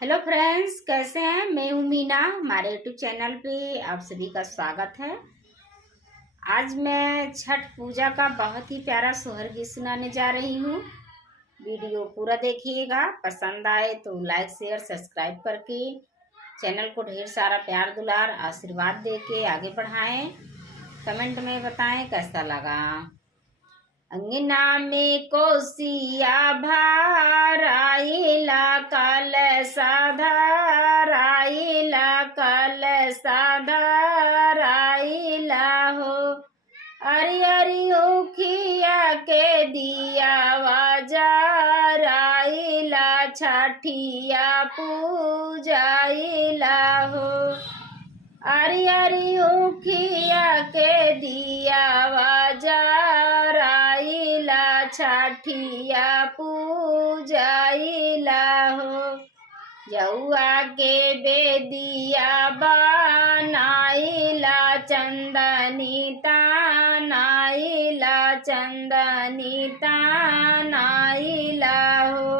Hello friends, कैसे हैं। मैं हूं मीना। हमारे यूट्यूब चैनल पे आप सभी का स्वागत है। आज मैं छठ पूजा का बहुत ही प्यारा सोहर गीत सुनाने जा रही हूं। वीडियो पूरा देखिएगा। पसंद आए तो लाइक शेयर सब्सक्राइब करके चैनल को ढेर सारा प्यार दुलार आशीर्वाद दे के आगे बढ़ाएं। कमेंट में बताएं कैसा लगा। अंगना में कोसिया भराइला कल साधराइला कल साधराइला हो। अरि अरि उखिया के दिया वजराइला छठिया पूजाइला हो। अरि अरि उखिया के दिया वजराइला छठिया पूजाइला हो। जौआ के बेदिया बनाइला चंदनी तानाइला चंदनी तानाइला हो।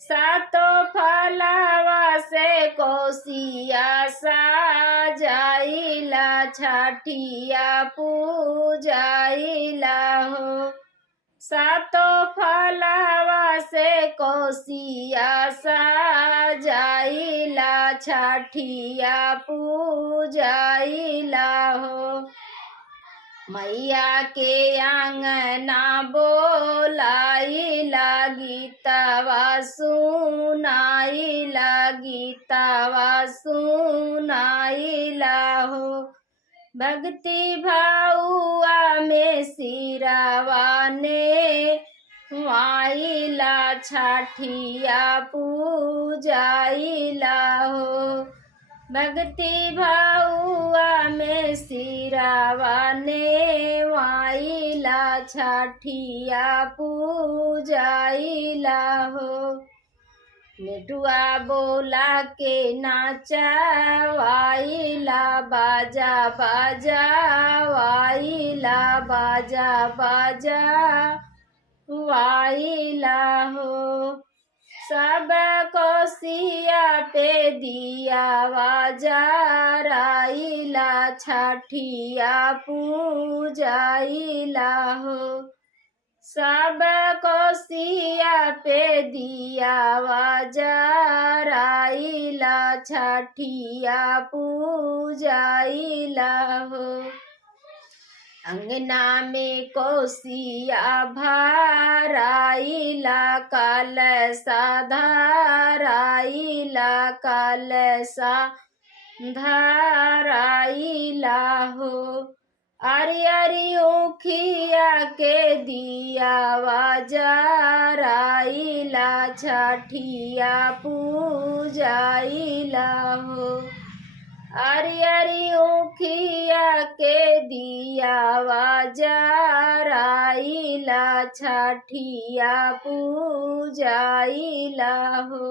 सातो फलवा से कोसिया साजाइला छठिया पूजाइला हो। सातो फलवा से कोसिया साजाइला छठिया पूजाइला हो। मैया के आंगना बोलाइला गीतवा सुनाइला गीतवा सुनाइला हो। भक्ति भाउआ में सिरावा ने वाइला छठिया पूजाइला हो। भक्ति भाउआ में सिरावा ने वाइला छठिया पूजाइला हो। नेटुआ बोला के नाचवाइला बाजा बाजा वाइला बाजा बाजा वाइला हो। सब कोसिया पे दिया वजराइला छठिया पूजाइला हो। सब कोसिया पे दिया वजराइला छठिया पूजाइला हो। अंगना में कोसिया भराइला कल साधराइला कल साधराइला हो। अरि अरि उखिया के दिया वजराइला छठिया पूजाइला हो। अरि अरि उखिया के दिया वजराइला छठिया पूजाइला हो।